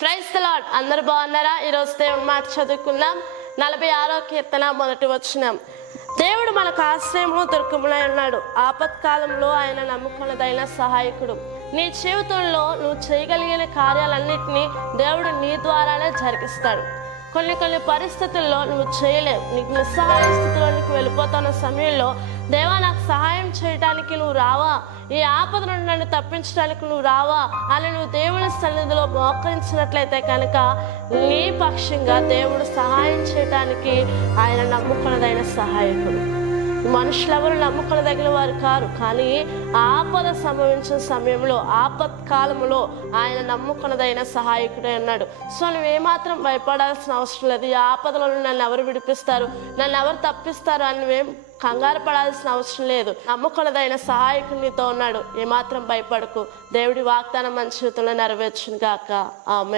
Praise the lord. అందరు బాగున్నారా? ఈరోజు దేవుని మాట చదువుకుందాం. 46వ కీర్తన మొదటి వచనం. దేవుడు మనకు ఆశ్రయము దుర్గములై ఉన్నాడు. ఆపత్కాలంలో ఆయన నమ్ముకున్నదైన సహాయకుడు. నీ జీవితంలో నువ్వు చేయగలిగిన కార్యాలన్నింటినీ దేవుడు నీ ద్వారానే జరిగిస్తాడు. కొన్ని పరిస్థితుల్లో నువ్వు చేయలేవు. నీకు నిస్సహాయ స్థితిలోనికి వెళ్ళిపోతున్న సమయంలో దేవా నాకు సహాయం చేయడానికి నువ్వు రావా, ఈ ఆపద నుండి నన్ను తప్పించడానికి నువ్వు రావా అని నువ్వు దేవుని సన్నిధిలో మోకరించినట్లయితే కనుక నీ పక్షంగా దేవుడు సహాయం చేయడానికి ఆయన నమ్ముకున్నదైన సహాయకుడు. మనుషులెవరు నమ్ముకునదగిన వారు కారు, కానీ ఆపద సంభవించిన సమయంలో ఆపత్కాలంలో ఆయన నమ్ముకున్నదైన సహాయకుడే అన్నాడు. సో నువ్వేమాత్రం భయపడాల్సిన అవసరం లేదు. ఈ ఆపదలో నన్ను ఎవరు విడిపిస్తారు, నన్ను ఎవరు తప్పిస్తారు అని నువ్వేం కంగారు పడాల్సిన అవసరం లేదు. నమ్ముకున్నదైన సహాయకుడు నీతో ఉన్నాడు. ఏమాత్రం భయపడకు. దేవుడి వాగ్దానం మన జీవితంలో నెరవేర్చును గాక. ఆమేన్.